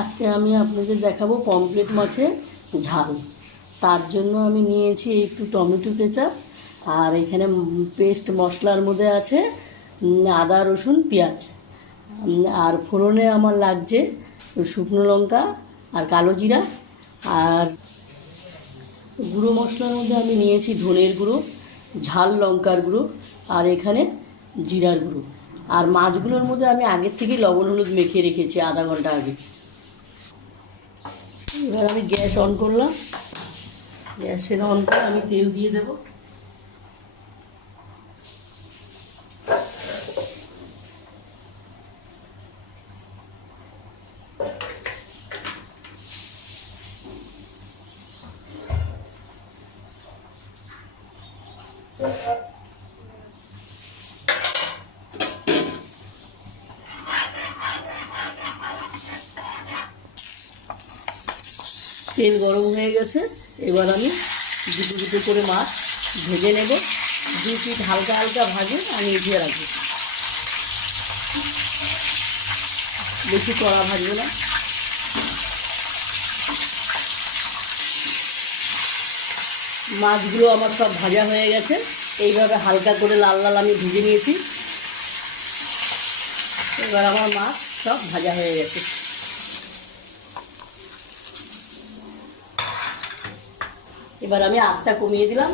আজকে আমি আপনাদের দেখাবো পমফ্লেট মাছের ঝাল। তার জন্য আমি নিয়েছি একটু টমেটো কেচাপ আর এখানে পেস্ট মশলার মধ্যে আছে আদা, রসুন, পেঁয়াজ। আর ফোড়নে আমার লাগছে শুকনো লঙ্কা আর কালো জিরা আর গুঁড়ো মশলার মধ্যে আমি নিয়েছি ধনের গুঁড়ো, ঝাল লঙ্কার গুঁড়ো আর এখানে জিরার গুঁড়ো। আর মাছগুলোর মধ্যে আমি আগের থেকেই লবণ হলুদ মেখে রেখেছি আধা ঘণ্টা আগে। এবার আমি গ্যাস অন করলাম। গ্যাস গ্যাসের অন করে আমি তেল দিয়ে দেব। তেল গরম হয়ে গেছে, এবার আমি দুটো দুটো করে মাছ ভেজে নেব। দু পিঠ হালকা হালকা ভাজে আমি উঠিয়ে রাখব। বেশি কড়া ভাজবো না। মাছগুলো আমার সব ভাজা হয়ে গেছে, এইভাবে হালকা করে লাল লাল আমি ভেজে নিয়েছি। এবার আমার মাছ সব ভাজা হয়ে গেছে। এবার আমি আঁচটা কমিয়ে দিলাম,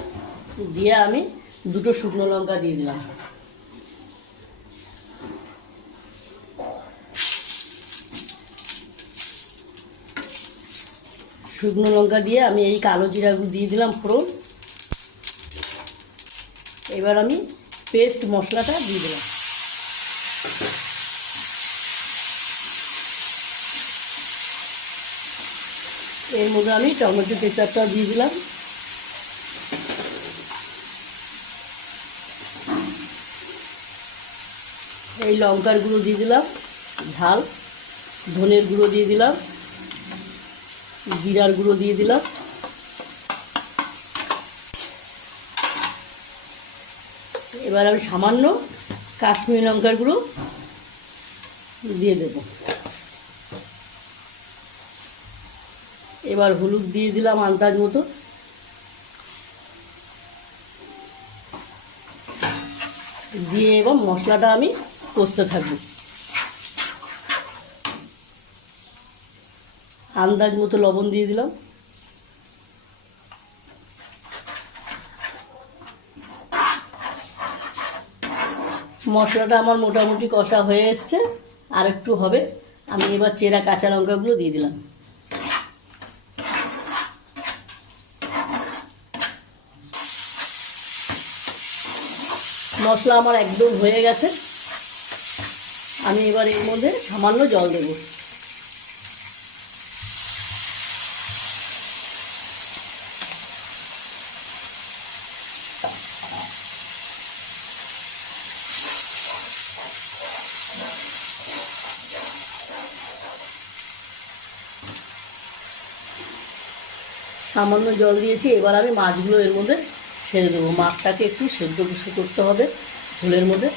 দিয়ে আমি দুটো শুকনো লঙ্কা দিয়ে দিলাম। শুকনো লঙ্কা দিয়ে আমি এই কালো জিরাগুলো দিয়ে দিলাম ফোড়ন। এবার আমি পেস্ট মশলাটা দিয়ে দিলাম। এর মধ্যে আমি টমেটো কেচাপটা দিয়ে দিলাম। এই লঙ্কার গুঁড়ো দিয়ে দিলাম, ঝাল, ধনের গুঁড়ো দিয়ে দিলাম, জিরার গুঁড়ো দিয়ে দিলাম। এবার আমি সামান্য কাশ্মীরি লঙ্কার গুঁড়ো দিয়ে দেব। এবার হলুদ দিয়ে দিলাম আন্দাজ মতো। দিয়ে এবং মশলাটা আমি কষতে থাকব। আন্দাজ মতো লবণ দিয়ে দিলাম। মশলাটা আমার মোটামুটি কষা হয়ে এসছে। আর একটু হবে। আমি এবার চেরা কাঁচা লঙ্কাগুলো দিয়ে দিলাম। মশলা আমার একদম হয়ে গেছে। আমি এবার এর মধ্যে সামান্য জল দেবো। সামান্য জল দিয়েছি, এবার আমি মাছগুলো এর মধ্যে ছেড়ে দেবো। মাছটাকে একটু সেদ্ধ করতে হবে ঝোলের মধ্যে।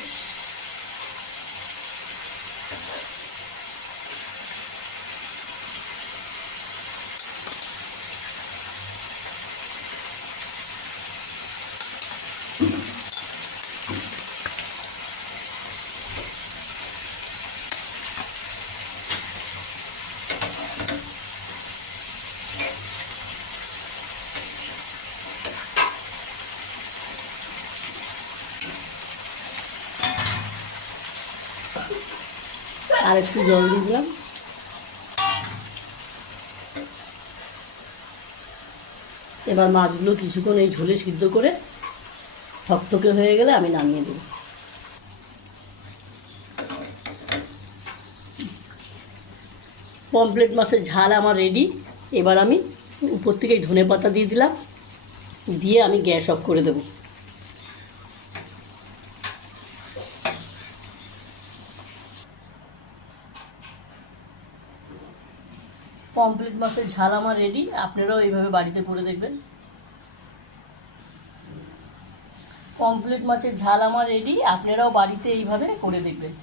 আর একটু জল দিয়ে দিলাম। এবার মাছগুলো কিছুক্ষণ এই ঝোলে সিদ্ধ করে থকথকে হয়ে গেলে আমি নামিয়ে দেবো। পমপ্লেট মাছের ঝাল আমার রেডি এবার আমি উপর থেকে ধনে পাতা দিয়ে দিলাম। দিয়ে আমি গ্যাস অফ করে দেবো। পমপ্লেট মাছের ঝাল আমার রেডি আপনারাও এইভাবে বাড়িতে করে দেখবেন। পমপ্লেট মাছের ঝাল আমার রেডি আপনারাও বাড়িতে এইভাবে করে দেখবেন।